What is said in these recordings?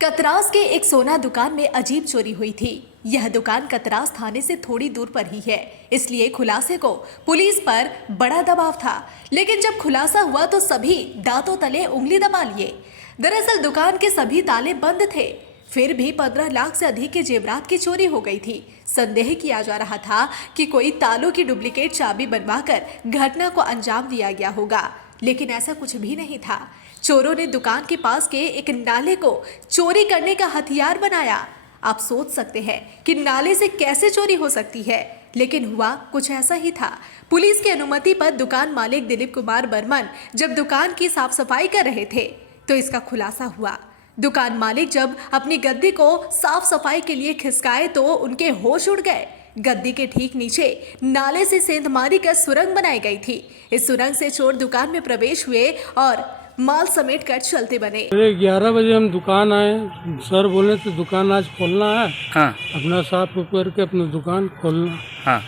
कतरास के एक सोना दुकान में अजीब चोरी हुई थी। यह दुकान कतरास थाने से थोड़ी दूर पर ही है, इसलिए खुलासे को पुलिस पर बड़ा दबाव था। लेकिन जब खुलासा हुआ तो सभी दांतों तले उंगली दबा लिए। दरअसल दुकान के सभी ताले बंद थे, फिर भी 15 लाख से अधिक के जेवरात की चोरी हो गई थी। संदेह किया जा रहा था कि कोई तालों की डुप्लीकेट चाबी बनवाकर घटना को अंजाम दिया गया होगा, लेकिन ऐसा कुछ भी नहीं था। चोरों ने दुकान के पास के एक नाले को चोरी करने का हथियार बनाया। आप सोच सकते हैं कि नाले से कैसे चोरी हो सकती है, लेकिन हुआ कुछ ऐसा ही था। पुलिस की अनुमति पर दुकान मालिक दिलीप कुमार बर्मन जब दुकान की साफ सफाई कर रहे थे तो इसका खुलासा हुआ। दुकान मालिक जब अपनी गद्दी को साफ सफाई के लिए खिसकाए तो उनके होश उड़ गए। गद्दी के ठीक नीचे नाले से सेंधमारी का सुरंग बनाई गई थी। इस सुरंग से चोर दुकान में प्रवेश हुए और माल समेट कर चलते बने। 11 बजे हम दुकान आए, सर बोले तो दुकान आज खोलना है। हाँ। अपना साफ करके अपनी दुकान खोलना। हाँ।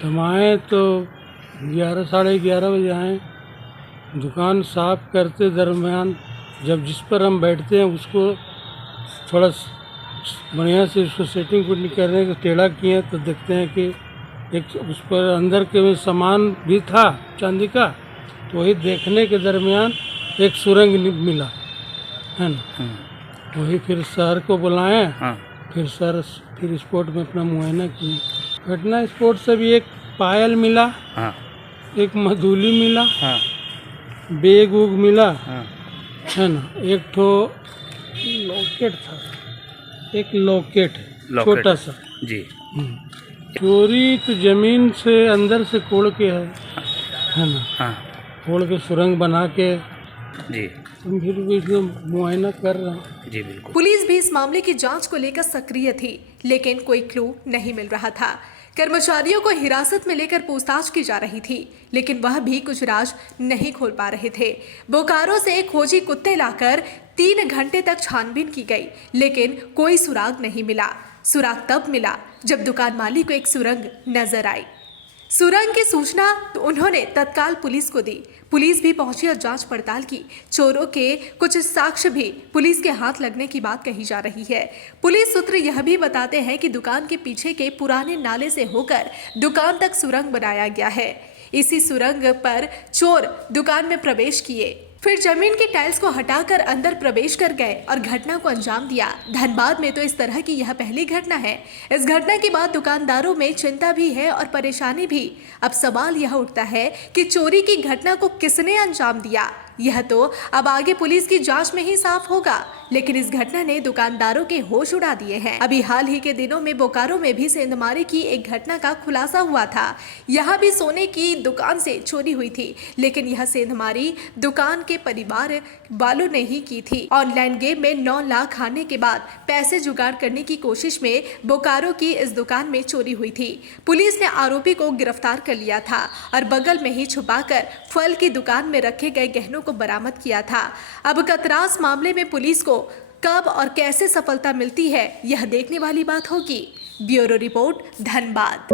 तो हम आए तो 11 साढ़े 11 बजे आए। दुकान साफ करते दरमियान जब जिस पर हम बैठते हैं उसको थोड़ा बढ़िया से उसको सेटिंग करने का टेढ़ा किए तो देखते हैं कि एक उस पर अंदर के सामान भी था चांदी का। तो वही देखने के दरमियान एक सुरंग मिला है ना। वही फिर सर को बुलाए। हाँ। फिर सर फिर स्पोर्ट में अपना मुआयना किए। घटना स्पोर्ट से भी एक पायल मिला। हाँ। एक मधुली मिला। हाँ। बेग उग मिला। हाँ। है ना। एक ठो लॉकेट था, एक लॉकेट छोटा सा जी। चोरी तो जमीन से अंदर से कोड़ के है ना। हाँ। कोड़ के सुरंग बना के जी फिर भी इसमें मुआयना कर रहा हूँ। जी बिल्कुल। पुलिस भी इस मामले की जांच को लेकर सक्रिय थी, लेकिन कोई क्लू नहीं मिल रहा था। कर्मचारियों को हिरासत में लेकर पूछताछ की जा रही थी, लेकिन वह भी कुछ राज नहीं खोल पा रहे थे। बोकारो से खोजी कुत्ते लाकर 3 घंटे तक छानबीन की गई, लेकिन कोई सुराग नहीं मिला। सुराग तब मिला जब दुकान मालिक को एक सुरंग नजर आई। सुरंग की सूचना तो उन्होंने तत्काल पुलिस को दी। पुलिस भी पहुंची और जांच पड़ताल की। चोरों के कुछ साक्ष्य भी पुलिस के हाथ लगने की बात कही जा रही है। पुलिस सूत्र यह भी बताते हैं कि दुकान के पीछे के पुराने नाले से होकर दुकान तक सुरंग बनाया गया है। इसी सुरंग पर चोर दुकान में प्रवेश किए, फिर जमीन की टाइल्स को हटाकर अंदर प्रवेश कर गए और घटना को अंजाम दिया। धनबाद में तो इस तरह की यह पहली घटना है। इस घटना के बाद दुकानदारों में चिंता भी है और परेशानी भी। अब सवाल यह उठता है कि चोरी की घटना को किसने अंजाम दिया। यह तो अब आगे पुलिस की जांच में ही साफ होगा, लेकिन इस घटना ने दुकानदारों के होश उड़ा दिए हैं। अभी हाल ही के दिनों में बोकारो में भी सेंधमारी की एक घटना का खुलासा हुआ था। यहाँ भी सोने की दुकान से चोरी हुई थी, लेकिन यह सेंधमारी दुकान के परिवार वालों ने ही की थी। ऑनलाइन गेम में 9 लाख हारने के बाद पैसे जुगाड़ करने की कोशिश में बोकारो की इस दुकान में चोरी हुई थी। पुलिस ने आरोपी को गिरफ्तार कर लिया था और बगल में ही छुपाकर फल की दुकान में रखे गए गहनों को बरामद किया था। अब कतरास मामले में पुलिस को कब और कैसे सफलता मिलती है, यह देखने वाली बात होगी। Bureau report, Dhanbad.